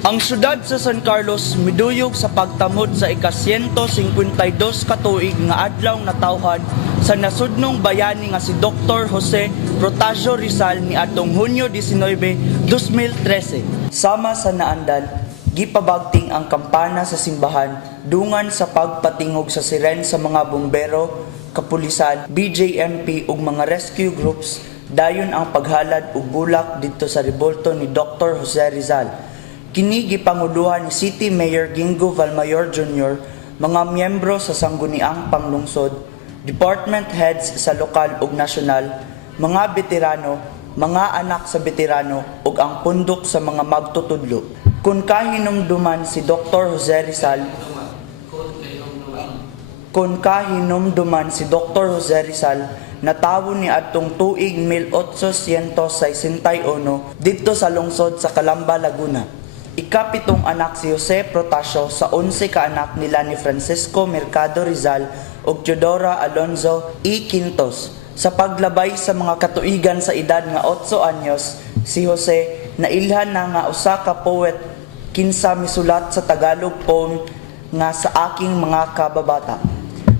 Ang syudad sa San Carlos miduyog sa pagtamod sa ika-152 ka tuig nga adlaw natawhan sa nasudnong bayani nga si Dr. Jose Protasio Rizal ni atong Hunyo 19, 2013. Sama sa naandan, gipabagting ang kampana sa simbahan dungan sa pagpatingog sa siren sa mga bumbero, kapulisan, BJMP ug mga rescue groups. Dayon ang paghalad og bulak didto sa rebolto ni Dr. Jose Rizal. Kini gipanguluhan ni City Mayor Gingo Valmayor Jr., mga miyembro sa sangguniang panglungsod, department heads sa lokal ug nasyonal, mga veterano, mga anak sa veterano ug ang pundok sa mga magtutudlo. Kung kahinumduman si Dr. Jose Rizal, natawo ni adtong tuig 1861 didto sa lungsod sa Calamba, Laguna. Ikapitong anak si Jose Protasio sa 11 ka anak nila ni Francisco Mercado Rizal ug Teodora Alonzo E. Quintos. Sa paglabay sa mga katuigan sa edad nga 8 anyos, si Jose nailhan na nga usa ka poet kinsa misulat sa Tagalog poem nga Sa Aking Mga Kababata.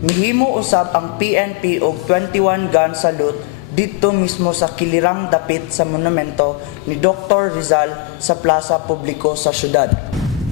Mihimo usab ang PNP og 21 gun salute dito mismo sa kilirang dapit sa monumento ni Dr. Rizal sa plaza publiko sa syudad.